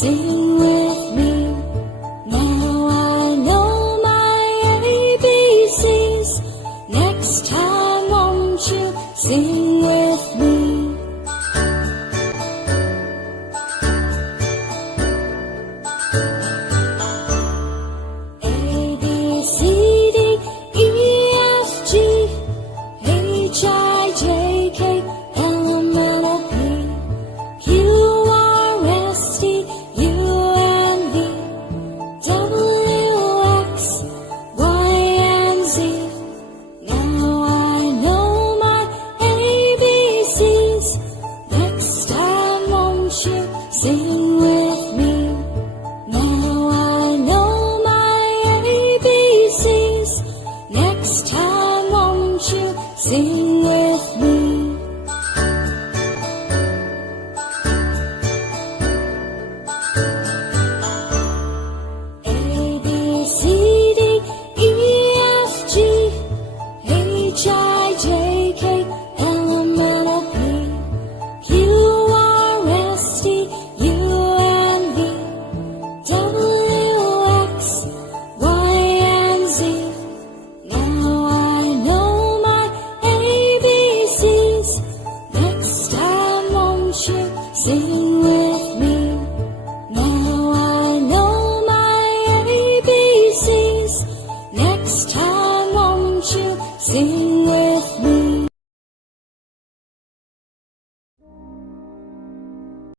Sing with me. Now I know my ABCs. Next time won't you sing with me? A, B, C, D, E, F, G, H, I, J, K, L, M, N, O, P, Q, R, S, T, U, and V, W, X, Y, and Z. Now I know my ABCs. Next time won't you sing with me? Now I know my ABCs. Next time won't you sing with me? A, B, C, D, E, F, G, H, I, J, K, L, M, N, O, P, Q, R, S, T, U, and V, W, X, Y, and Z. Now I know my ABCs. Next time won't you sing with me? Now I know my ABCs. Next time won't you sing